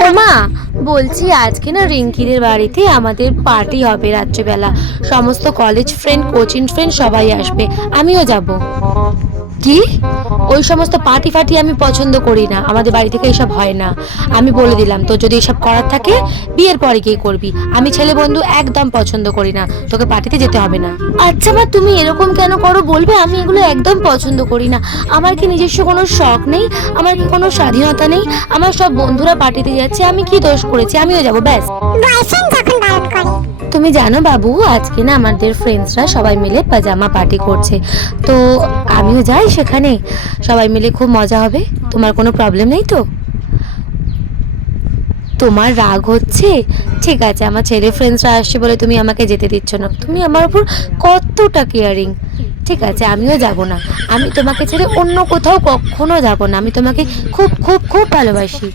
ও মা, বলছি আজকে না রিঙ্কিদের বাড়িতে আমাদের পার্টি হবে রাত্রেবেলা। সমস্ত কলেজ ফ্রেন্ড, কোচিং ফ্রেন্ড সবাই আসবে, আমিও যাব। কি? ওই সমস্ত পার্টি ফার্টি আমি পছন্দ করি না, আমাদের বাড়ি থেকে এসব হয় না। আমি বলে দিলাম, তো যদি এসব করার থাকে বিয়ের পরে গিয়ে করবি। আমি ছেলে বন্ধু একদম পছন্দ করি না, তোকে পার্টিতে যেতে হবে না। আচ্ছা মা, তুমি এরকম কেন করো বলবে? আমি এগুলো একদম পছন্দ করি না। আমার কি নিজস্ব কোনো শখ নেই? আমার কি কোনো স্বাধীনতা নেই? আমার সব বন্ধুরা পার্টিতে যাচ্ছে, আমি কি দোষ করেছি? আমিও যাবো, ব্যাস। বয়ফ্রেন্ড যখন বারণ করে। তুমি জানো বাবু, আজকে না আমাদের ফ্রেন্ডসরা সবাই মিলে পাজামা পার্টি করছে, তো আমিও যাই সেখানে। সবাই মিলে খুব মজা হবে। তোমার কোনো প্রবলেম নেই তো? তোমার রাগ হচ্ছে? ঠিক আছে, আমার ছেলে ফ্রেন্ডসরা আসছে বলে তুমি আমাকে যেতে দিচ্ছ না। তুমি আমার উপর কতটা কেয়ারিং। ঠিক আছে, আমিও যাব না। আমি তোমাকে ছেড়ে অন্য কোথাও কখনো যাব না। আমি তোমাকে খুব খুব খুব ভালোবাসি।